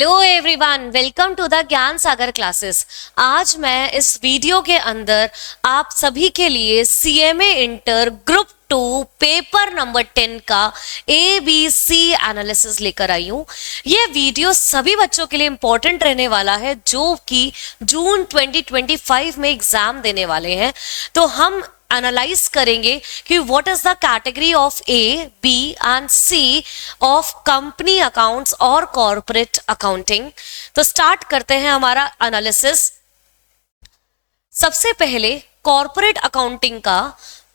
Hello everyone, welcome to the Gyan Sagar classes. आज मैं इस वीडियो के अंदर आप सभी के लिए CMA inter group 2 paper number 10 का ABC एनालिसिस लेकर आई हूँ। ये वीडियो सभी बच्चों के लिए इम्पोर्टेंट रहने वाला है जो कि जून 2025 में एग्जाम देने वाले हैं। तो हम एनालाइज करेंगे कि what is the category of A, B and C of company accounts और कॉर्पोरेट अकाउंटिंग। तो स्टार्ट करते हैं हमारा एनालिसिस। सबसे पहले कॉर्पोरेट अकाउंटिंग का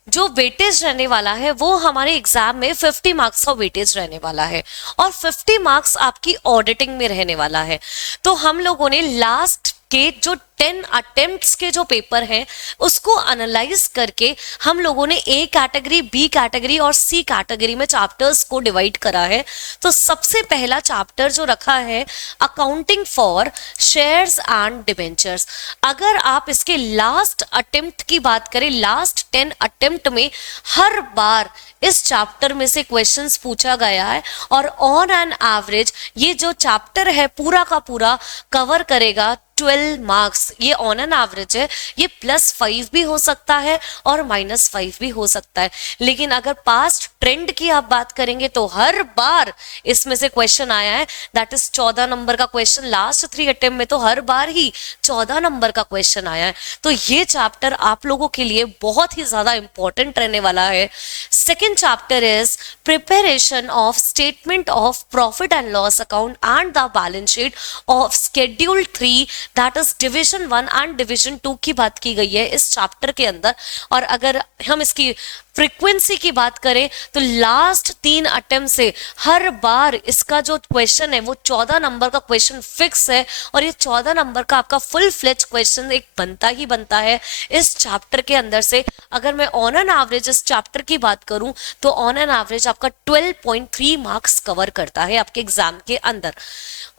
जो वेटेज रहने वाला है वो हमारे एग्जाम में 50 मार्क्स का वेटेज रहने वाला है और 50 मार्क्स आपकी ऑडिटिंग में रहने वाला है। तो हम लोगों ने लास्ट के जो 10 अटेम्प्ट्स के जो पेपर हैं उसको एनालाइज करके हम लोगों ने ए कैटेगरी, बी कैटेगरी और सी कैटेगरी में चैप्टर्स को डिवाइड करा है। तो सबसे पहला चैप्टर जो रखा है accounting for shares and debentures. अगर आप इसके लास्ट अटेम्प्ट की बात करें, लास्ट 10 अटेम्प्ट में हर बार इस चैप्टर में से क्वेश्चंस पूछा गया है और ऑन एन एवरेज ये जो चैप्टर है पूरा का पूरा कवर करेगा 12 मार्क्स। ये ऑन एन एवरेज है, ये +5 भी हो सकता है और -5 भी हो सकता है। लेकिन अगर पास्ट ट्रेंड की आप बात करेंगे तो हर बार इसमें से क्वेश्चन आया है, दैट इज 14 नंबर का क्वेश्चन। लास्ट 3 अटेम्प्ट में तो हर बार ही 14 नंबर का क्वेश्चन आया है। तो ये चैप्टर आप लोगों के लिए बहुत ही ज्यादा इंपॉर्टेंट रहने वाला है। Second chapter is preparation of statement of profit and loss account and the balance sheet of schedule 3, that is division 1 and division 2 की बात की गई है इस चैप्टर के अंदर। और अगर हम इसकी फ्रीक्वेंसी की बात करें तो लास्ट 3 अटेम्प्ट से हर बार इसका जो क्वेश्चन है वो 14 नंबर का क्वेश्चन फिक्स है और ये 14 नंबर का आपका फुल फ्लेज क्वेश्चन एक बनता ही बनता है इस चैप्टर के अंदर से। अगर मैं ऑन एन एवरेज इस चैप्टर की बात करूं तो ऑन एन एवरेज आपका 12.3 मार्क्स कवर करता है आपके एग्जाम के अंदर।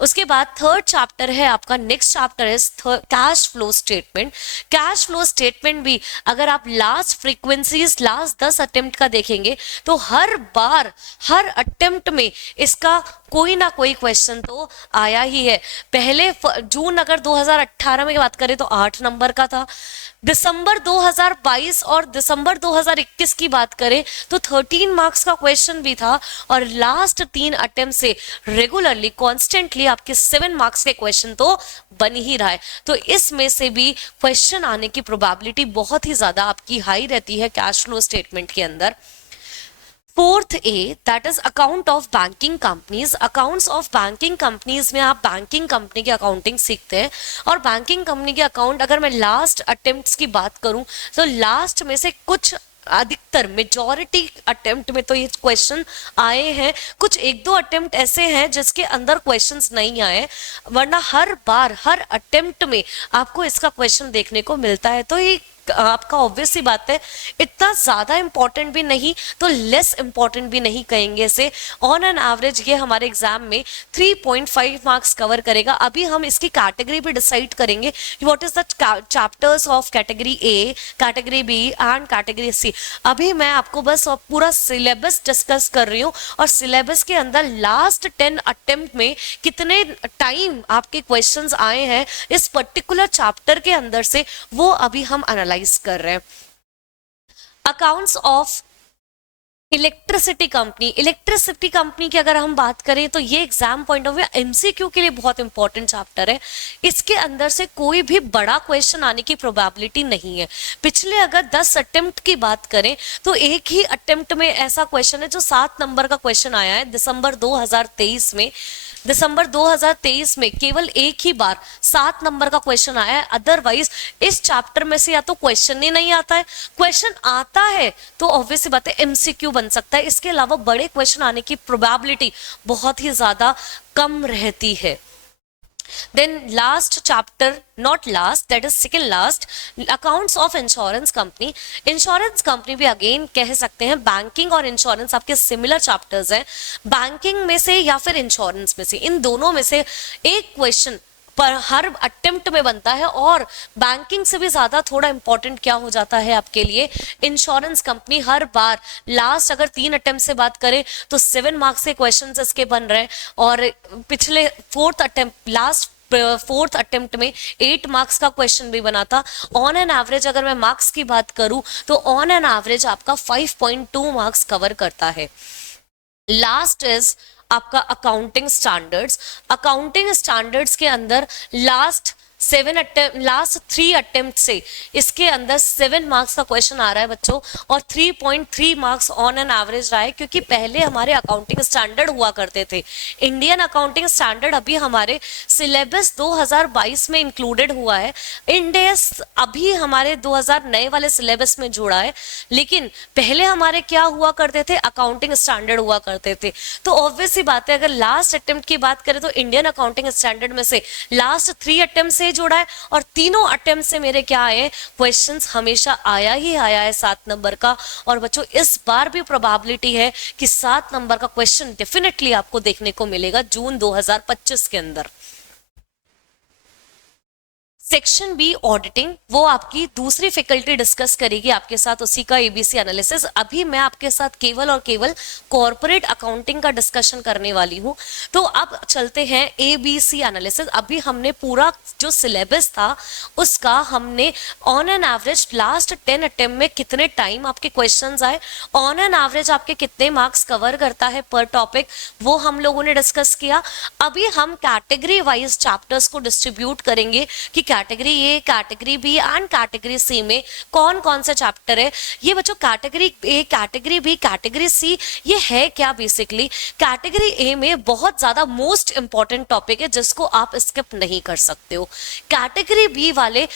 उसके बाद थर्ड चैप्टर है आपका, next chapter is cash flow statement. Cash flow statement भी अगर आप लास्ट फ्रीक्वेंसीज लास्ट 10 अटेम्प्ट का देखेंगे तो हर बार हर अटेम्प्ट में इसका कोई ना कोई क्वेश्चन तो आया ही है। पहले जून अगर 2018 में बात करें तो 8 नंबर का था, दिसंबर 2022 और दिसंबर 2021 की बात करें तो 13 मार्क्स का क्वेश्चन भी था और लास्ट 3 अटेम्प्ट से रेगुलरली कॉन्स्टेंटली आपके 7 मार्क्स के क्वेश्चन तो बन ही रहा है। तो इसमें से भी क्वेश्चन आने की प्रोबेबिलिटी बहुत ही ज्यादा आपकी हाई रहती है कैश फ्लो स्टेटमेंट के अंदर। Fourth A, that is account of banking companies. Accounts of banking companies में आप बैंकिंग कंपनी की अकाउंटिंग सीखते हैं और बैंकिंग कंपनी के अकाउंट अगर मैं लास्ट अटेम्प्ट्स की बात करूं तो लास्ट में से कुछ अधिकतर मेजॉरिटी अटेम्प्ट में तो ये क्वेश्चन आए हैं, कुछ 1-2 अटेम्प्ट ऐसे हैं जिसके अंदर क्वेश्चंस नहीं आए, वरना हर बार हर अटेम्प्ट में आपको इसका क्वेश्चन देखने को मिलता है। तो ये आपका ऑब्वियस सी बात है, इतना ज्यादा इंपॉर्टेंट भी नहीं तो लेस इंपॉर्टेंट भी नहीं कहेंगे इसे। ऑन एन एवरेज ये हमारे एग्जाम में 3.5 मार्क्स कवर करेगा। अभी हम इसकी कैटेगरी भी डिसाइड करेंगे what is the chapters of category A, category B and category C. अभी मैं आपको बस पूरा सिलेबस डिस्कस कर रही हूँ और सिलेबस के अंदर लास्ट 10 अटेम्प्ट में कितने टाइम आपके क्वेश्चंस आए हैं इस पर्टिकुलर चैप्टर के अंदर से वो अभी हम एनालाइज कर रहे हैं। Accounts of electricity company. Electricity company की अगर हम बात करें तो ये exam point of view MCQ के लिए बहुत इंपॉर्टेंट चैप्टर है। इसके अंदर से कोई भी बड़ा क्वेश्चन आने की प्रोबेबिलिटी नहीं है। पिछले अगर 10 अटेम्प्ट की बात करें तो एक ही अटेम्प्ट में ऐसा क्वेश्चन है जो 7 नंबर का क्वेश्चन आया है दिसंबर 2023 में। दिसंबर 2023 में केवल एक ही बार 7 नंबर का क्वेश्चन आया है, अदरवाइज इस चैप्टर में से या तो क्वेश्चन ही नहीं आता है, क्वेश्चन आता है तो ऑब्वियसली बात है एमसीक्यू बन सकता है। इसके अलावा बड़े क्वेश्चन आने की प्रोबेबिलिटी बहुत ही ज्यादा कम रहती है। Then last chapter, not last, that is second last, accounts of insurance company. Insurance company भी अगेन कह सकते हैं, बैंकिंग और इंश्योरेंस आपके सिमिलर चैप्टर्स हैं। बैंकिंग में से या फिर इंश्योरेंस में से, इन दोनों में से एक क्वेश्चन पर हर अटेम्प्ट में बनता है। और बैंकिंग से भी ज्यादा थोड़ा इंपॉर्टेंट क्या हो जाता है आपके लिए, इंश्योरेंस कंपनी हर बार लास्ट अगर 3 अटेम्प्ट से बात करें तो 7 मार्क्स के क्वेश्चन इसके बन रहे हैं, और पिछले fourth attempt last fourth attempt में 8 मार्क्स का क्वेश्चन भी बना था। ऑन एन एवरेज अगर मैं मार्क्स की बात करूं तो ऑन एन एवरेज आपका 5.2 मार्क्स कवर करता है। लास्ट इज आपका अकाउंटिंग स्टैंडर्ड्स। अकाउंटिंग स्टैंडर्ड्स के अंदर लास्ट 3 अटेम्प्ट से इसके अंदर 7 मार्क्स का क्वेश्चन आ रहा है बच्चों, और 3.3 मार्क्स ऑन एन एवरेज रहा है, क्योंकि पहले हमारे अकाउंटिंग स्टैंडर्ड हुआ करते थे। इंडियन अकाउंटिंग स्टैंडर्ड अभी हमारे सिलेबस 2022 में इंक्लूडेड हुआ है। इंडेस अभी हमारे 2000 नए वाले सिलेबस में जुड़ा है, लेकिन पहले हमारे क्या हुआ करते थे, अकाउंटिंग स्टैंडर्ड हुआ करते थे। तो ऑब्वियस सी बात है, अगर लास्ट अटेम्प्ट की बात करें तो इंडियन अकाउंटिंग स्टैंडर्ड में से लास्ट 3 अटेम्प्ट से जुड़ा है, और तीनों अटेम्प्ट से मेरे क्या आए, क्वेश्चंस हमेशा आया ही आया है 7 नंबर का। और बच्चों इस बार भी प्रोबेबिलिटी है कि 7 नंबर का क्वेश्चन डेफिनेटली आपको देखने को मिलेगा जून 2025 के अंदर। सेक्शन बी ऑडिटिंग, वो आपकी दूसरी फैकल्टी डिस्कस करेगी आपके साथ उसी का एबीसी एनालिसिस। अभी मैं आपके साथ केवल और केवल कॉर्पोरेट अकाउंटिंग का डिस्कशन करने वाली हूं। तो अब चलते हैं एबीसी एनालिसिस। अभी हमने पूरा जो सिलेबस था उसका हमने on an average last 10 attempt में कितने टाइम आपके क्वेश्चंस आए, ऑन एन एवरेज आपके कितने मार्क्स कवर करता है पर टॉपिक, वो हम लोगों ने डिस्कस किया। अभी हम कैटेगरी वाइज चैप्टर्स को डिस्ट्रीब्यूट करेंगे कि category A, category B and category C में कौन कौन सा चैप्टर है। ये बच्चों category A, category B, category C, ये है क्या बेसिकली। कैटेगरी ए में बहुत ज्यादा मोस्ट इंपॉर्टेंट टॉपिक है जिसको आप स्किप नहीं कर सकते हो। कैटेगरी बी वाले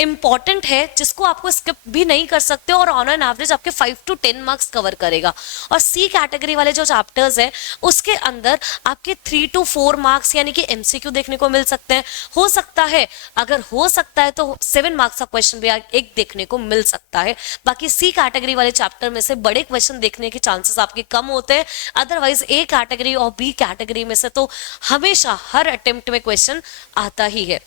इंपॉर्टेंट है जिसको आपको स्किप भी नहीं कर सकते हो, और ऑन एन एवरेज आपके 5 to 10 मार्क्स कवर करेगा। और सी कैटेगरी वाले जो चैप्टर्स है उसके अंदर आपके 3 to 4 मार्क्स यानी कि एमसीक्यू देखने को मिल सकते हैं। हो सकता है, अगर हो सकता है तो 7 मार्क्स का क्वेश्चन भी एक देखने को मिल सकता है। बाकी सी कैटेगरी वाले चैप्टर में से बड़े क्वेश्चन देखने के चांसेस आपके कम होते हैं। अदरवाइज ए कैटेगरी और बी कैटेगरी में से तो हमेशा हर अटेम्प्ट में क्वेश्चन आता ही है।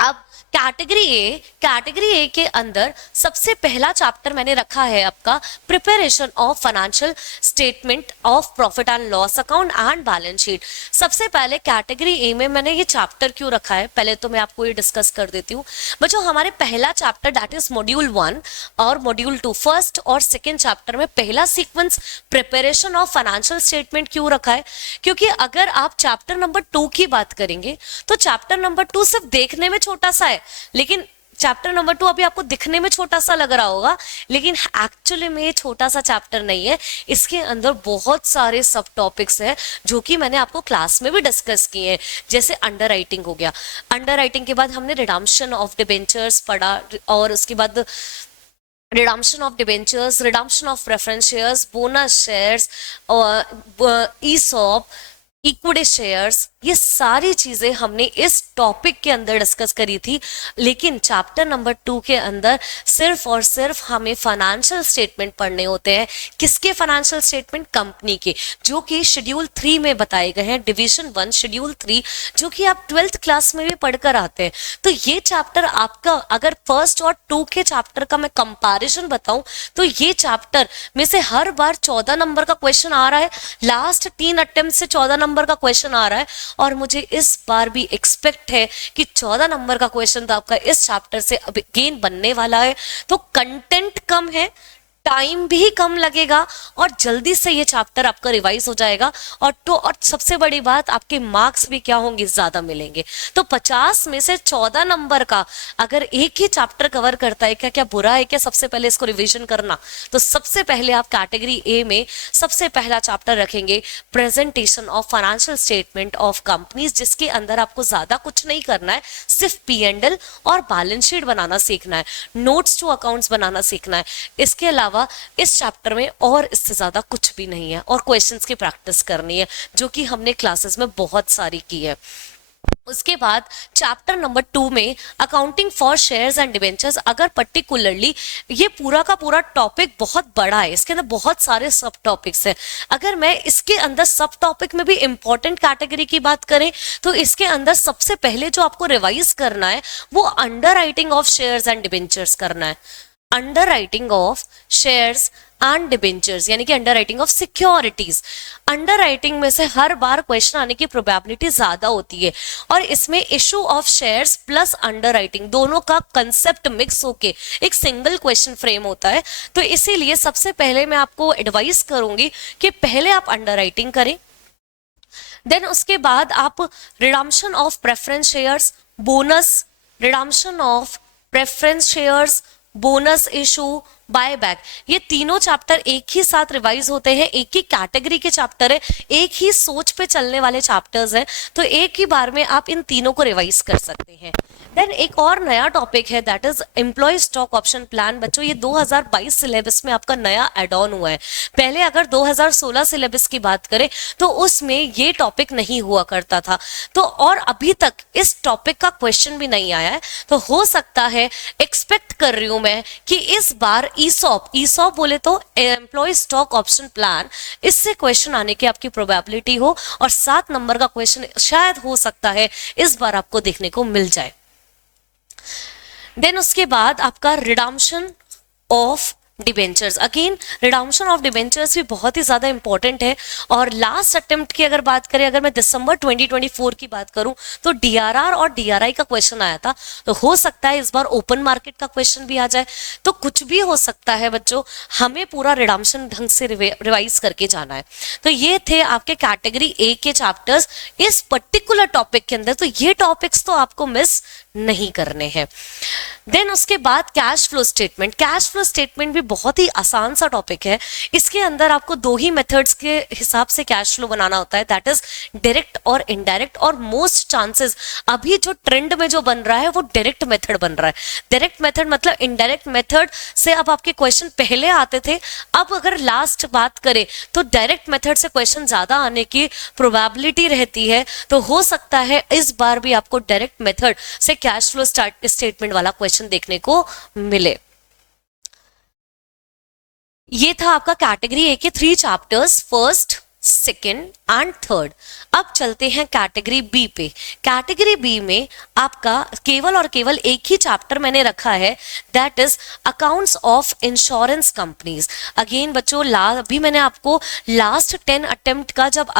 अब कैटेगरी ए के अंदर सबसे पहला चैप्टर मैंने रखा है आपका preparation of financial statement of profit and loss account and balance sheet. सबसे पहले कैटेगरी ए में मैंने ये चैप्टर क्यों रखा है, पहले तो मैं आपको ये डिस्कस कर देती हूँ। बच्चों हमारे पहला चैप्टर दैट इज मॉड्यूल 1 और मॉड्यूल 2, फर्स्ट और सेकेंड चैप्टर में पहला sequence preparation of financial statement क्यों रखा है, क्योंकि अगर आप चैप्टर नंबर 2 की बात करेंगे तो चैप्टर नंबर 2 सिर्फ देखने में छोटा सा है, लेकिन चैप्टर नंबर 2 अभी आपको दिखने में छोटा सा लग रहा होगा, लेकिन एक्चुअली में ये छोटा सा चैप्टर नहीं है। इसके अंदर बहुत सारे सब टॉपिक्स हैं जो कि मैंने आपको क्लास में भी डिस्कस किए हैं, जैसे अंडर राइटिंग हो गया। अंडर राइटिंग के बाद हमने रिडम्पशन ऑफ डिबेंचर्स पढ़ा, और उसके बाद redemption of debentures, redemption of preference shares, bonus shares और ईसॉप, इक्विटी शेयर्स, ये सारी चीजें हमने इस टॉपिक के अंदर डिस्कस करी थी। लेकिन चैप्टर नंबर 2 के अंदर सिर्फ और सिर्फ हमें फाइनेंशियल स्टेटमेंट पढ़ने होते हैं। किसके फाइनेंशियल स्टेटमेंट, कंपनी के, जो कि शेड्यूल 3 में बताए गए हैं, डिवीजन 1 शेड्यूल 3, जो कि आप 12th क्लास में भी पढ़कर आते हैं। तो ये चैप्टर आपका, अगर फर्स्ट और 2 के चैप्टर का मैं कंपैरिजन बताऊं तो ये चैप्टर में से हर बार 14 नंबर का क्वेश्चन आ रहा है, लास्ट 3 अटेम्प्ट से 14 नंबर का क्वेश्चन आ रहा है, और मुझे इस बार भी एक्सपेक्ट है कि 14 नंबर का क्वेश्चन तो आपका इस चैप्टर से अगेन बनने वाला है। तो कंटेंट कम है, टाइम भी कम लगेगा, और जल्दी से ये चैप्टर आपका रिवाइज हो जाएगा, और सबसे बड़ी बात आपके मार्क्स भी क्या होंगे, ज्यादा मिलेंगे। तो 50 में से 14 नंबर का अगर एक ही चैप्टर कवर करता है, क्या क्या बुरा है क्या सबसे पहले इसको रिवीजन करना। तो सबसे पहले आप कैटेगरी ए में सबसे पहला चैप्टर रखेंगे presentation of financial statement of companies, जिसके अंदर आपको ज्यादा कुछ नहीं करना है, सिर्फ P&L और बैलेंस शीट बनाना सीखना है, नोट्स टू अकाउंट्स बनाना सीखना है। इसके अलावा इस चैप्टर में और इससे ज्यादा कुछ भी नहीं है, और क्वेश्चंस की प्रैक्टिस करनी है जो कि हमने क्लासेस में बहुत सारी की है। उसके बाद चैप्टर नंबर 2 में accounting for shares and debentures, अगर पर्टिकुलरली ये पूरा का पूरा टॉपिक बहुत बड़ा है, इसके अंदर बहुत सारे सब टॉपिक्स हैं, अगर मैं इसके अंदर सब टॉपिक में भी इंपॉर्टेंट कैटेगरी की बात करें तो इसके अंदर सबसे पहले जो आपको रिवाइज करना है वो under writing of shares and debentures करना है। Under writing of shares and debentures यानी कि under writing of securities. Under writing में से हर बार क्वेश्चन आने की प्रोबेबिलिटी ज्यादा होती है और इसमें issue of shares plus under writing दोनों का कंसेप्ट मिक्स होके एक सिंगल क्वेश्चन फ्रेम होता है। तो इसीलिए सबसे पहले मैं आपको एडवाइस करूंगी कि पहले आप अंडर राइटिंग करें, देन उसके बाद आप redemption of preference shares, bonus, redemption of preference shares, bonus issue, buyback, ये तीनों चैप्टर एक ही साथ रिवाइज होते हैं, एक ही कैटेगरी के चैप्टर है, एक ही सोच पे चलने वाले चैप्टर्स हैं, तो एक ही बार में आप इन तीनों को रिवाइज कर सकते हैं। देन एक और नया टॉपिक है that is employ stock option plan. बच्चों ये 2022 सिलेबस में आपका नया एड ऑन हुआ है। पहले अगर 2016 सिलेबस की बात करें तो उसमें ये टॉपिक नहीं हुआ करता था, तो और अभी तक इस टॉपिक का क्वेश्चन भी नहीं आया है, तो हो सकता है, एक्सपेक्ट कर रही हूं मैं कि इस बार ईसॉप बोले तो एम्प्लॉय स्टॉक ऑप्शन प्लान, इससे क्वेश्चन आने की आपकी प्रोबेबिलिटी हो और 7 नंबर का क्वेश्चन शायद हो सकता है इस बार आपको देखने को मिल जाए। देन उसके बाद आपका redemption of debentures, again redemption of debentures भी बहुत ही ज्यादा इंपॉर्टेंट है। और लास्ट अटेम्प्ट की अगर बात करें, अगर मैं दिसंबर 2024 की बात करूं तो डीआरआर और डीआरआई का क्वेश्चन आया था, तो हो सकता है इस बार ओपन मार्केट का क्वेश्चन भी आ जाए, तो कुछ भी हो सकता है बच्चों, हमें पूरा रिडम्पशन ढंग से रिवाइज करके जाना है। तो ये थे आपके कैटेगरी ए के चैप्टर्स इस पर्टिकुलर टॉपिक के अंदर, तो ये टॉपिक्स तो आपको मिस नहीं करने हैं। देन उसके बाद cash flow statement. Cash flow statement भी बहुत ही आसान सा टॉपिक है, इसके अंदर आपको 2 ही मेथड्स के हिसाब से कैश फ्लो बनाना होता है, दैट इज डायरेक्ट और इनडायरेक्ट। और मोस्ट चांसेस अभी जो ट्रेंड में जो बन रहा है वो डायरेक्ट मेथड बन रहा है। डायरेक्ट मेथड मतलब इनडायरेक्ट मेथड से अब आपके क्वेश्चन पहले आते थे, अब अगर लास्ट बात करें तो डायरेक्ट मेथड से क्वेश्चन ज्यादा आने की प्रोबेबिलिटी रहती है, तो हो सकता है इस बार भी आपको डायरेक्ट मेथड से कैश फ्लो स्टेटमेंट वाला क्वेश्चन देखने को मिले। ये था आपका कैटेगरी ए के 3 chapters, first, second and third. अब चलते हैं कैटेगरी बी पे। कैटेगरी बी में आपका केवल और केवल एक ही चैप्टर मैंने रखा है, that is accounts of insurance companies. Again बच्चों अभी मैंने आपको लास्ट 10 अटेम्प्ट का जब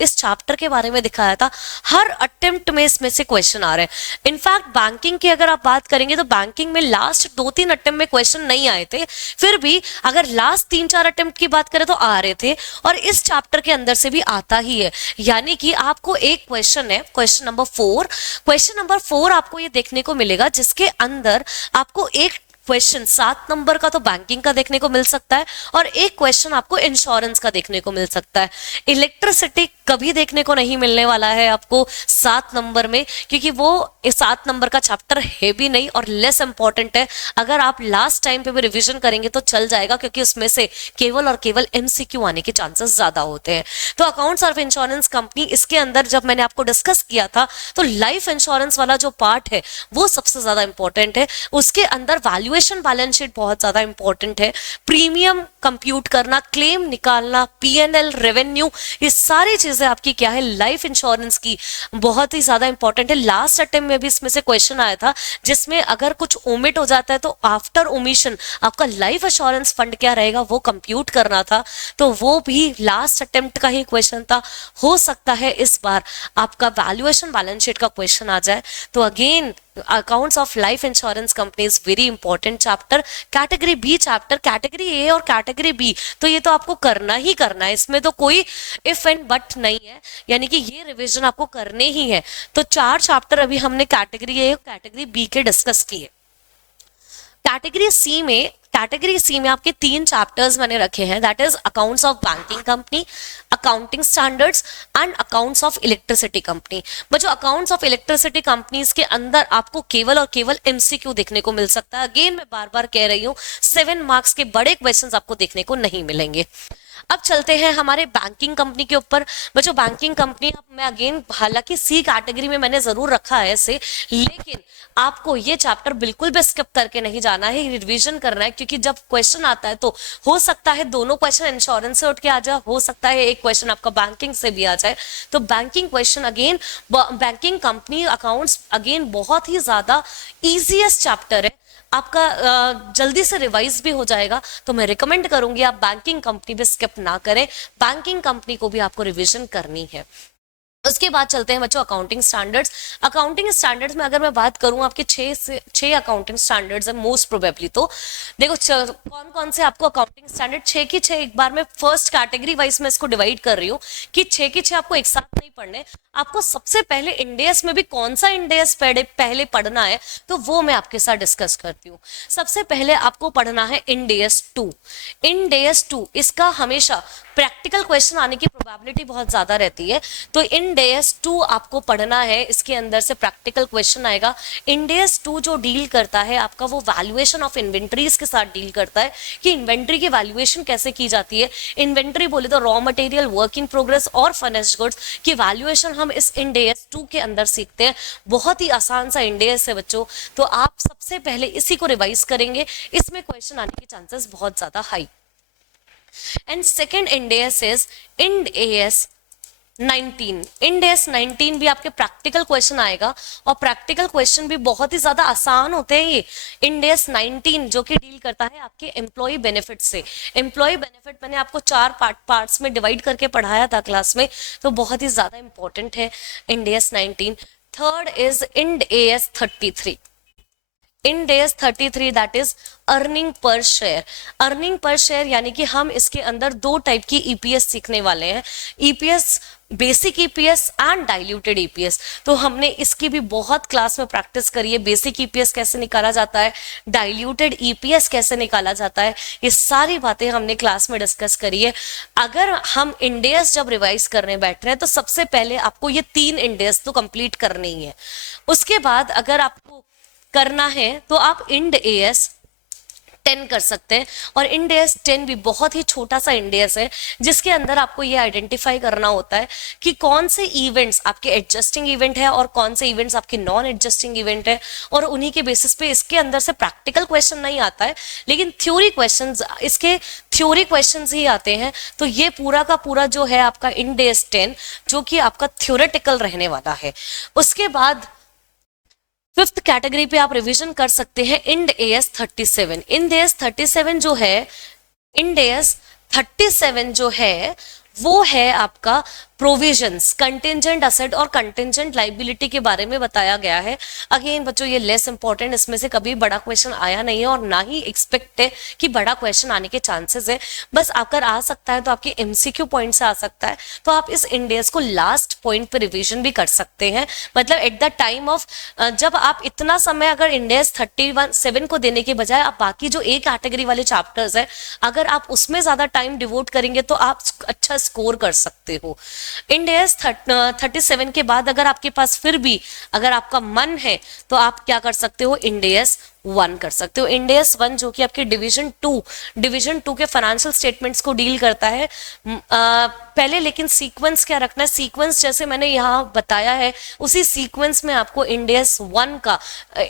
इस चैप्टर के बारे में दिखाया था, हर अटेम्प्ट में इसमें से क्वेश्चन आ रहे हैं। इनफैक्ट बैंकिंग की अगर आप बात करेंगे तो बैंकिंग में लास्ट 2-3 अटेम्प्ट में क्वेश्चन नहीं आए थे, फिर भी अगर लास्ट 3-4 अटेम्प्ट की बात करें तो आ रहे थे, और इस चैप्टर के अंदर से भी आता ही है। यानी कि आपको एक क्वेश्चन है, क्वेश्चन नंबर 4 आपको ये देखने को मिलेगा जिसके अंदर आपको एक क्वेश्चन 7 नंबर का तो बैंकिंग का देखने को मिल सकता है और एक क्वेश्चन आपको इंश्योरेंस का देखने को मिल सकता है। इलेक्ट्रिसिटी कभी देखने को नहीं मिलने वाला है आपको 7 नंबर में, क्योंकि वो 7 नंबर का चैप्टर है भी नहीं और लेस इंपॉर्टेंट है। अगर आप लास्ट टाइम पे भी रिवीजन करेंगे तो चल जाएगा, क्योंकि उसमें से केवल और केवल एमसीक्यू आने के चांसेस ज्यादा होते हैं। तो अकाउंट्स ऑफ इंश्योरेंस कंपनी, इसके अंदर जब मैंने आपको डिस्कस किया था तो लाइफ इंश्योरेंस वाला जो पार्ट है वो सबसे ज्यादा इंपॉर्टेंट है। उसके अंदर वैल्यूएशन बैलेंस शीट बहुत ज्यादा इंपॉर्टेंट है, प्रीमियम कंप्यूट करना, क्लेम निकालना, पीएनएल, रेवेन्यू, ये सारी चीजें आपकी क्या है लाइफ इंश्योरेंस की बहुत ही ज्यादा इंपॉर्टेंट है। लास्ट अटेम्प्ट में भी इसमें से क्वेश्चन आया था जिसमें अगर कुछ ओमिट हो जाता है तो आफ्टर ओमिशन आपका लाइफ इंश्योरेंस फंड क्या रहेगा वो कंप्यूट करना था, तो वो भी लास्ट अटेम्प्ट का ही क्वेश्चन था। हो सकता है इस बार आपका वैल्यूएशन बैलेंस शीट का क्वेश्चन आ जाए। तो again accounts of life insurance company is very important chapter. Category B chapter, category A और कैटेगरी बी, तो ये तो आपको करना ही करना है, इसमें तो कोई इफ एंड बट नहीं है, यानी कि ये रिवीजन आपको करने ही है। तो 4 चैप्टर अभी हमने कैटेगरी ए और कैटेगरी बी के डिस्कस किए। कैटेगरी सी में आपके 3 चैप्टर्स मैंने रखे हैं, that is accounts of banking company, accounting standards and accounts of electricity company. बच्चों अकाउंट्स ऑफ इलेक्ट्रिसिटी कंपनीज के अंदर आपको केवल और केवल एमसीक्यू देखने को मिल सकता है। अगेन मैं बार बार कह रही हूँ 7 मार्क्स के बड़े क्वेश्चंस आपको देखने को नहीं मिलेंगे। अब चलते हैं हमारे बैंकिंग कंपनी के ऊपर। बच्चों बैंकिंग कंपनी मैं अगेन, हालांकि सी कैटेगरी में मैंने जरूर रखा है इसे, लेकिन आपको ये चैप्टर बिल्कुल भी स्किप करके नहीं जाना है, रिवीजन करना है, क्योंकि जब क्वेश्चन आता है तो हो सकता है दोनों क्वेश्चन इंश्योरेंस से उठ के आ जाए, हो सकता है एक क्वेश्चन आपका बैंकिंग से भी आ जाए। तो banking question again, banking company accounts again बहुत ही ज्यादा इजीएस्ट चैप्टर है, आपका जल्दी से रिवाइज भी हो जाएगा। तो मैं रिकमेंड करूंगी आप बैंकिंग कंपनी भी स्किप ना करें, बैंकिंग कंपनी को भी आपको रिवीजन करनी है। उसके बाद चलते हैं बच्चों अकाउंटिंग स्टैंडर्ड्स। अकाउंटिंग स्टैंडर्ड्स में अगर मैं बात करूं, आपके 6 अकाउंटिंग स्टैंडर्ड्स है मोस्ट प्रोबेबली। तो देखो कौन कौन से आपको अकाउंटिंग स्टैंडर्ड 6 की 6 एक बार मैं फर्स्ट कैटेगरी वाइज में इसको डिवाइड कर रही हूँ कि 6 की 6 आपको एक साथ नहीं पढ़ने। आपको सबसे पहले इंडेस में भी कौन सा इंडेस पहले पढ़ना है तो वो मैं आपके साथ डिस्कस करती हूँ। सबसे पहले आपको पढ़ना है इंडेस 2। इंडेस 2 इसका हमेशा प्रैक्टिकल क्वेश्चन आने की प्रोबेबिलिटी बहुत ज्यादा रहती है, तो इंडेस 2 आपको पढ़ना है, इसके अंदर से प्रैक्टिकल क्वेश्चन आएगा। इंडेस 2 जो डील करता है आपका, वो वैल्यूएशन ऑफ इन्वेंट्रीज के साथ डील करता है कि इन्वेंट्री की वैल्यूएशन कैसे की जाती है। इन्वेंट्री बोले तो raw material, work in progress और फिनिश्ड गुड्स की वैल्यूएशन हम इस इंडेस 2 के अंदर सीखते हैं। बहुत ही आसान सा इंडेस है बच्चों, तो आप सबसे पहले इसी को रिवाइज करेंगे, इसमें क्वेश्चन आने के चांसेस बहुत ज्यादा high. And second Ind AS is Ind AS 19। Ind AS 19 भी आपके प्रैक्टिकल क्वेश्चन आएगा, और प्रैक्टिकल क्वेश्चन भी बहुत ही ज्यादा आसान होते हैं ये। Ind AS 19 जो कि डील करता है आपके एम्प्लॉय बेनिफिट से। एम्प्लॉय बेनिफिट मैंने आपको 4 पार्ट्स में डिवाइड करके पढ़ाया था क्लास में, तो बहुत ही ज्यादा इंपॉर्टेंट है Ind AS 19। Third is Ind AS 33। Ind AS 33 that is earning per share. Earning per share यानी कि हम इसके अंदर 2 टाइप की ईपीएस सीखने वाले हैं, EPS basic EPS and diluted EPS. तो हमने इसकी भी बहुत क्लास में प्रैक्टिस करी है, बेसिक ईपीएस कैसे निकाला जाता है, डाइल्यूटेड ईपीएस कैसे निकाला जाता है, ये सारी बातें हमने क्लास में डिस्कस करी है। अगर हम Ind AS जब रिवाइज करने बैठ रहे हैं तो सबसे पहले आपको ये 3 Ind AS तो कंप्लीट करनी ही है। उसके बाद अगर आपको करना है तो आप Ind AS 10 कर सकते हैं, और Ind AS 10 भी बहुत ही छोटा सा Ind AS है, जिसके अंदर आपको ये आइडेंटिफाई करना होता है कि कौन से इवेंट्स आपके एडजस्टिंग इवेंट है और कौन से इवेंट्स आपके नॉन एडजस्टिंग इवेंट है, और उन्हीं के बेसिस पे इसके अंदर से प्रैक्टिकल क्वेश्चन नहीं आता है, लेकिन थ्योरी क्वेश्चंस, इसके थ्योरी क्वेश्चंस ही आते हैं। तो ये पूरा का पूरा जो है आपका Ind AS 10 जो कि आपका थ्योरेटिकल रहने वाला है। उसके बाद 5th कैटेगरी पे आप रिवीजन कर सकते हैं Ind AS 37। Ind AS 37 जो है, Ind AS 37 जो है वो है आपका प्रोविजंस, कंटिंजेंट असेट और कंटिंजेंट लाइबिलिटी के बारे में बताया गया है। अगेन बच्चों ये लेस इंपॉर्टेंट, इसमें से कभी बड़ा क्वेश्चन आया नहीं है और ना ही एक्सपेक्ट है कि बड़ा क्वेश्चन आने के चांसेस है। बस अगर आ सकता है तो आपके एमसीक्यू पॉइंट से आ सकता है, तो आप इस Ind AS को लास्ट पॉइंट पे रिवीजन भी कर सकते हैं। मतलब एट द टाइम ऑफ, जब आप इतना समय अगर Ind AS 37 को देने के बजाय आप बाकी जो ए कैटेगरी वाले चैप्टर्स है, अगर आप उसमें ज्यादा टाइम डिवोट करेंगे तो आप अच्छा स्कोर कर सकते हो। Ind AS 37 के बाद अगर आपके पास फिर भी अगर आपका मन है तो आप क्या कर सकते हो, Ind AS 1 कर सकते हो। Ind AS 1 जो कि आपके डिवीजन 2 के फाइनेंशियल स्टेटमेंट्स को डील करता है। पहले लेकिन सीक्वेंस क्या रखना है, सीक्वेंस जैसे मैंने यहाँ बताया है उसी सीक्वेंस में आपको Ind AS 1 का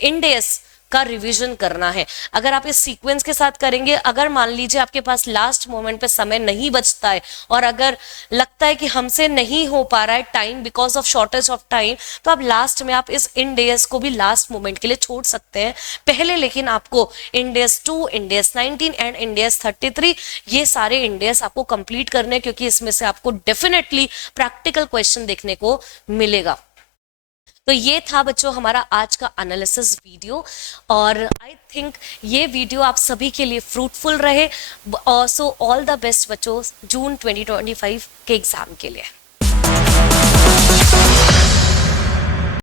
Ind AS का रिवीजन करना है। अगर आप इस सीक्वेंस के साथ करेंगे, अगर मान लीजिए आपके पास लास्ट मोमेंट पे समय नहीं बचता है और अगर लगता है कि हमसे नहीं हो पा रहा है time because of shortage of time, तो आप लास्ट में आप इस Ind AS को भी लास्ट मोमेंट के लिए छोड़ सकते हैं। पहले लेकिन आपको Ind AS 2, Ind AS 19 and Ind AS 33 ये सारे Ind AS आपको कंप्लीट करने हैं, क्योंकि इसमें से आपको डेफिनेटली प्रैक्टिकल क्वेश्चन देखने को मिलेगा। तो ये था बच्चों हमारा आज का एनालिसिस वीडियो, और आई थिंक ये वीडियो आप सभी के लिए फ्रूटफुल रहे। सो ऑल द बेस्ट बच्चों जून 2025 के एग्जाम के लिए।